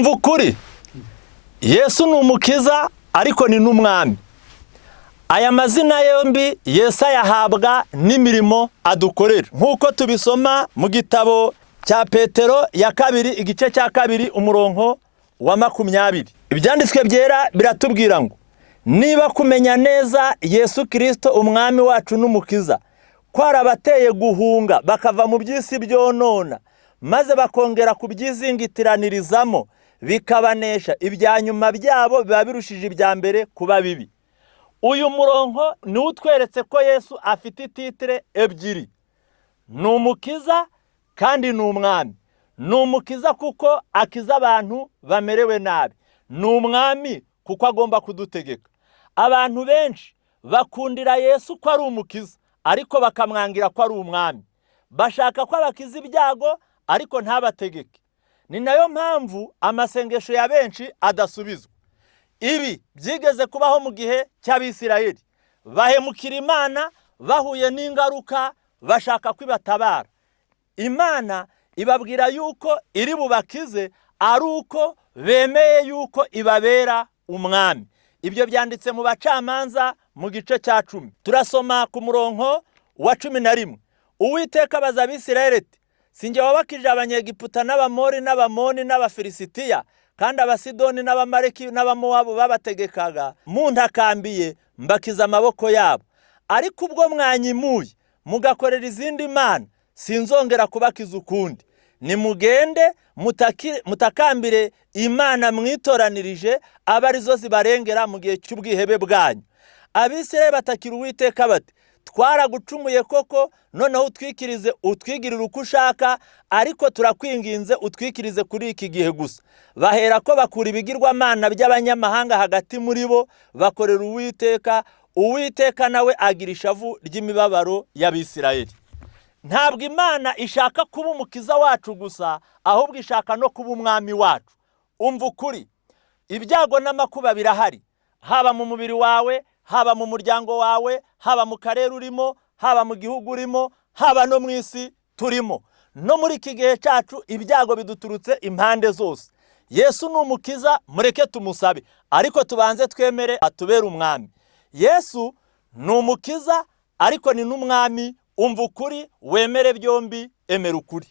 umva ukuri, Yesu ni umukiza ariko ni n'umwami. Aya mazina yombi Yesu ayahabwa n'imirimo adukorera, nk'uko tubisoma mu gitabo cya Petero ya kabiri igice cya kabiri umurongo wa 20. Ibyanditswe byera biratubwira ngo niba kumenya neza Yesu Kristo umwami wacu n'umukiza kwarabateye guhunga bakava mu by'isi byonona maze bakongera kubyizingitiranizamo bikabanesha, ibya nyuma byabo biba birushije ibya mbere kuba bibi. Uyu murongo ni utweretse ko Yesu afite titire ebyiri: ni umukiza kandi ni umwami. Ni umukiza kuko akiza abantu bamerewe nabi, ni umwami kuko agomba kudutegeka. Abantu benshi bakundira Yesu ko ari umukiza ariko bakamwangira ko ari umwami, bashaka ko abakiza ibyago ariko ntabategeke. Ni nayo mpamvu amasengesho ya benshi adasubizwa. Ibi byigeze kubaho mu gihe cy'Abisirayeli, bahemukira Imana bahuye n'ingaruka bashaka kwibatabara. Imana ibabwira yuko iri bubakize ari uko bemeye yuko ibabera umwami. Ibyo byanditse mu Bacamanza mu gice cya 10. Turasoma ku murongo wa 11. Uwiteka abaza Abisirayeli ati: sinjye wabakije Abanyegiputa n'Abamori n'Abamoni n'Abafilisitiya, kandi Abasidoni n'Abamaleki n'Abamowabu babategekaga, muntakambiye mbakiza amaboko yabo. Ariko ubwo mwanyimuye mugakorera izindi mana, sinzongera kubakiza ukundi. Nimugende mutakambire Imana mwitoranirije, aba arizo zibarengera mu gihe cy'ubwihebe bwanyu. Abisirayeli batakira Uwiteka bati: twaragucumuye koko, noneho utwigirire uko ushaka, ariko turakwinginze utwikirize kuri iki gihe gusa. Bahera ko bakura ibigirwamana by'abanyamahanga hagati muri bo, bakorera Uwiteka. Uwiteka nawe agira ishavu ry'imibabaro y'Abisirayeli. Ntabwo Imana ishaka kuba umukiza wacu gusa, ahubwo ishaka no kuba umwami wacu. Umva ukuri, ibyago n'amakuba birahari, haba mu mubiri wawe, haba mu muryango wawe, haba mu karere urimo, haba mu gihugu urimo, haba no mu isi turimo. No muri iki gihe cyacu ibyago biduturutse impande zose. Yesu ni umukiza, mureke tumusabe, ariko tubanze twemere atubere umwami. Yesu ni umukiza ariko ni n'umwami. Umva ukuri, wemere byombi, emera ukuri.